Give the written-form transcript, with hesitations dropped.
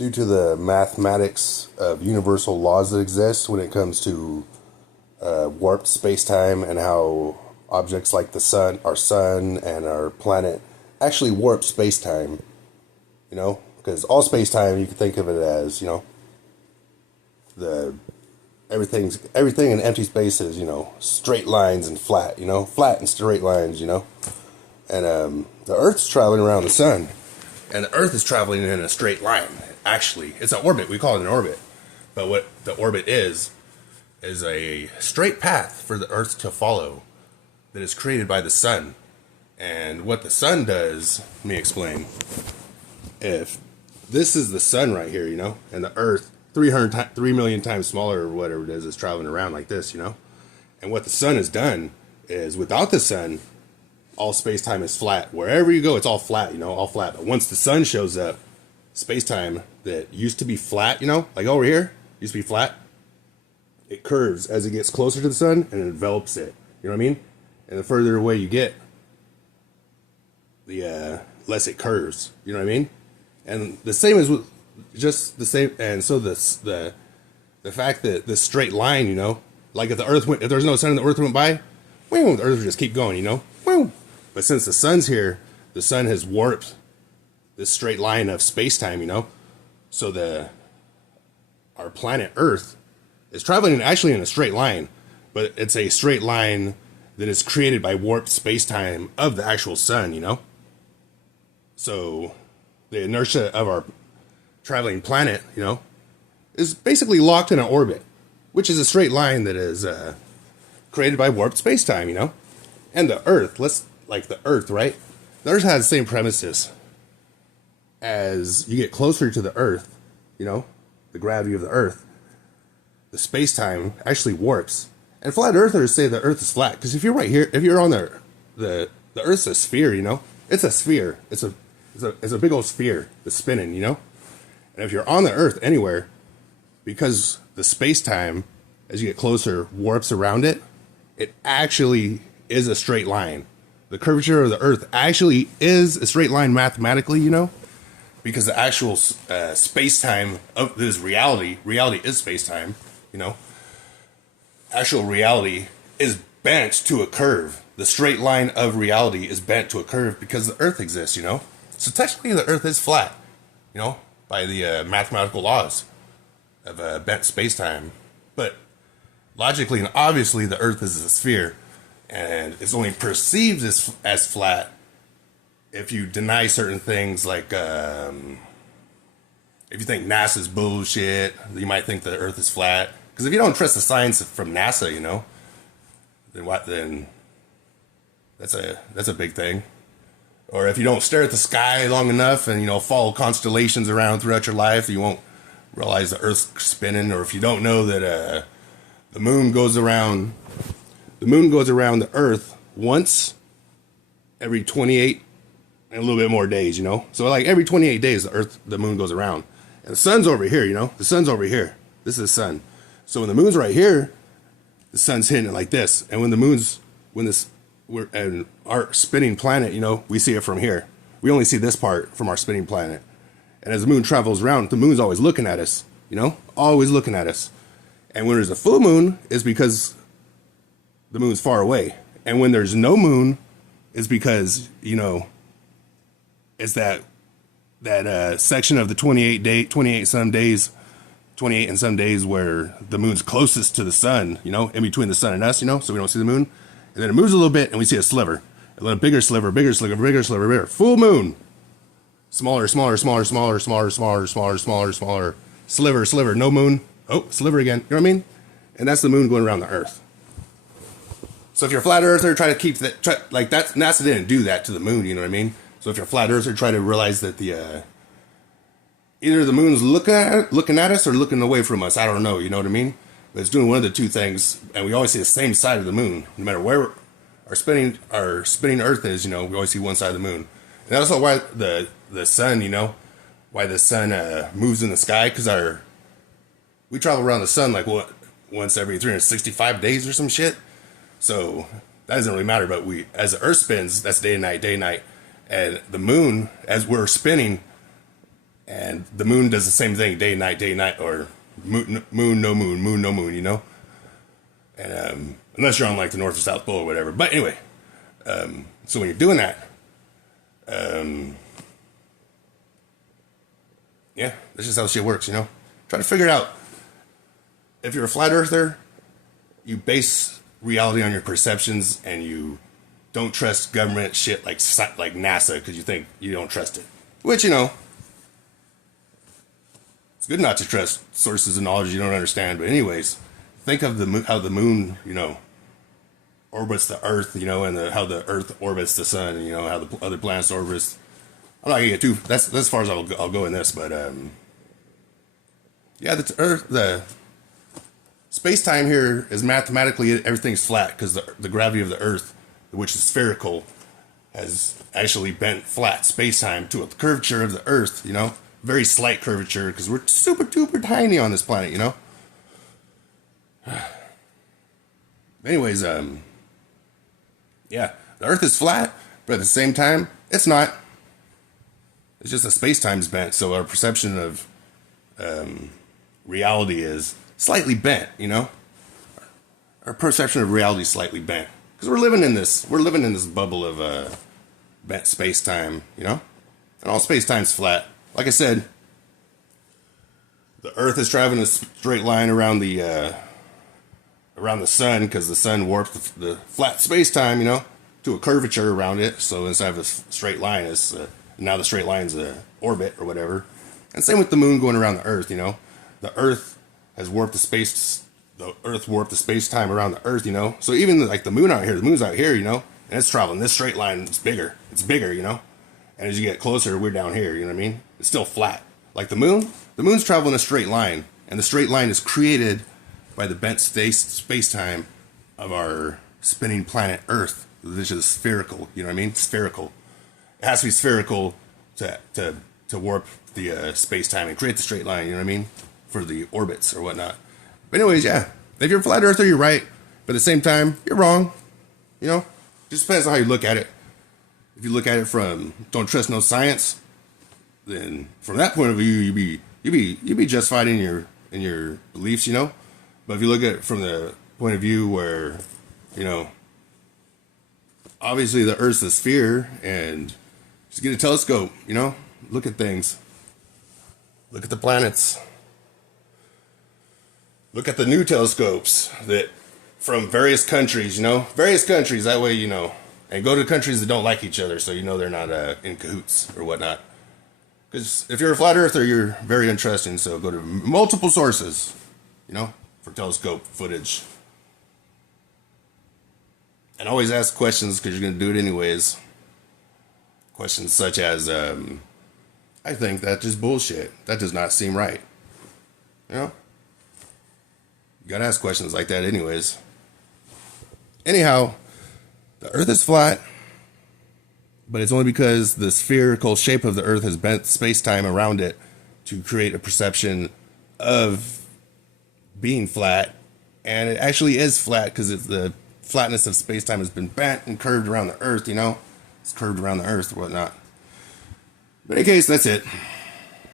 due to the mathematics of universal laws that exist when it comes to warped space-time and how objects like the sun, and our planet actually warp space-time, because all space-time you can think of it as, the everything in empty space is, straight lines and flat, flat and straight lines, and the Earth's traveling around the sun, and the Earth is traveling in a straight line. Actually, it's an orbit. We call it an orbit, but what the orbit is a straight path for the Earth to follow that is created by the sun. And what the sun does, let me explain. If this is the sun right here, and the Earth 3 million times smaller or whatever it is traveling around like this, and what the sun has done is, without the sun, all space-time is flat. Wherever you go, it's all flat, all flat. But once the sun shows up, space-time that used to be flat, like over here, used to be flat, it curves as it gets closer to the sun and it envelops it. You know what I mean? And the further away you get, the less it curves. You know what I mean? And the same is with just the same. And so the fact that this straight line, like if there's no sun and the Earth went by, the Earth would just keep going, But since the sun's here, the sun has warped this straight line of space-time, so our planet Earth is traveling actually in a straight line, but it's a straight line that is created by warped space-time of the actual sun, So the inertia of our traveling planet, is basically locked in an orbit, which is a straight line that is created by warped space-time, And the Earth, the Earth, right? The Earth has the same premises. As you get closer to the Earth, the gravity of the Earth, the space-time actually warps. And flat earthers say the Earth is flat, because if you're right here, if you're on the Earth's a sphere, it's a sphere. It's a big old sphere that's spinning, And if you're on the Earth anywhere, because the space-time, as you get closer, warps around it, it actually is a straight line. The curvature of the Earth actually is a straight line mathematically, because the actual space-time of this reality is space-time, Actual reality is bent to a curve. The straight line of reality is bent to a curve because the Earth exists, So technically the Earth is flat, by the mathematical laws of bent space-time. But logically and obviously the Earth is a sphere, and it's only perceived as flat if you deny certain things, like if you think NASA's bullshit, you might think the Earth is flat. Because if you don't trust the science from NASA, then that's a big thing. Or if you don't stare at the sky long enough and follow constellations around throughout your life, you won't realize the Earth's spinning. Or if you don't know that the moon goes around the Earth once every 28 and a little bit more days, So like every 28 days, the moon goes around, and the sun's over here, The sun's over here. This is the sun. So when the moon's right here, the sun's hitting it like this. And and our spinning planet, we see it from here. We only see this part from our spinning planet. And as the moon travels around, the moon's always looking at us, always looking at us. And when there's a full moon, it's because the moon's far away. And when there's no moon, it's because, it's that section of the 28 and some days where the moon's closest to the sun, in between the sun and us, so we don't see the moon. And then it moves a little bit and we see a sliver, a little bigger sliver, bigger sliver, bigger sliver, bigger. Full moon. Smaller, smaller, smaller, smaller, smaller, smaller, smaller, smaller, smaller. Sliver, sliver, no moon. Oh, sliver again. You know what I mean? And that's the moon going around the Earth. So if you're a flat earther, try to keep that, NASA didn't do that to the moon, you know what I mean? So if you're a flat earther, try to realize that either the moon's looking at us or looking away from us. I don't know, you know what I mean? But it's doing one of the two things, and we always see the same side of the moon, no matter where our spinning Earth is. We always see one side of the moon, and that's also why the sun, why the sun moves in the sky, because we travel around the sun like once every 365 days or some shit. So that doesn't really matter. But as the Earth spins, that's day and night, and the moon, as we're spinning. And the moon does the same thing, day and night, or moon, no moon, moon, no moon, you know? And unless you're on like the North or South Pole or whatever. But anyway, so when you're doing that, yeah, that's just how shit works, you know? Try to figure it out. If you're a flat earther, you base reality on your perceptions and you don't trust government shit like NASA because you think you don't trust it. Which, you know, it's good not to trust sources of knowledge you don't understand. But anyways, think of how the moon, you know, orbits the Earth, you know, and how the Earth orbits the sun, and, you know, how the other planets orbit. I'm not gonna get too. That's as far as I'll go in this, but yeah, the space time here is mathematically everything's flat because the gravity of the Earth, which is spherical, has actually bent flat space time to a curvature of the Earth. You know, very slight curvature because we're super duper tiny on this planet. You know. Anyways, yeah, the Earth is flat, but at the same time, it's not. It's just that space-time's bent, so our perception of reality is slightly bent, you know? Our perception of reality is slightly bent. Because we're living in this bubble of bent space-time, you know? And all space-time's flat. Like I said, the Earth is traveling a straight line around the sun, because the sun warped the flat space-time, you know, to a curvature around it. So instead of a straight line, it's now the straight line's a orbit or whatever. And same with the moon going around the Earth, you know. The Earth has warped the Earth warped the space-time around the Earth, you know. So even like the moon's out here, you know, and it's traveling this straight line. It's bigger, you know. And as you get closer, we're down here, you know what I mean? It's still flat. Like the moon's traveling a straight line, and the straight line is created by the bent space-time of our spinning planet Earth, which is spherical, you know what I mean? Spherical. It has to be spherical to warp the space-time and create the straight line, you know what I mean? For the orbits or whatnot. But anyways, yeah. If you're a flat earther, you're right. But at the same time, you're wrong. You know? Just depends on how you look at it. If you look at it from don't trust no science, then from that point of view, you'd be justified in your beliefs, you know? But if you look at it from the point of view where, you know, obviously the Earth's a sphere, and just get a telescope, you know, look at things. Look at the planets. Look at the new telescopes that from various countries, you know, that way, you know, and go to countries that don't like each other, so you know they're not in cahoots or whatnot. Because if you're a flat earther, you're very interesting, so go to multiple sources, you know, for telescope footage. And always ask questions because you're going to do it anyways. Questions such as, I think that's just bullshit. That does not seem right. You know? You got to ask questions like that anyways. Anyhow, the Earth is flat, but it's only because the spherical shape of the Earth has bent space-time around it to create a perception of being flat. And it actually is flat because the flatness of space-time has been bent and curved around the Earth, you know? It's curved around the Earth or whatnot. But in any case, that's it.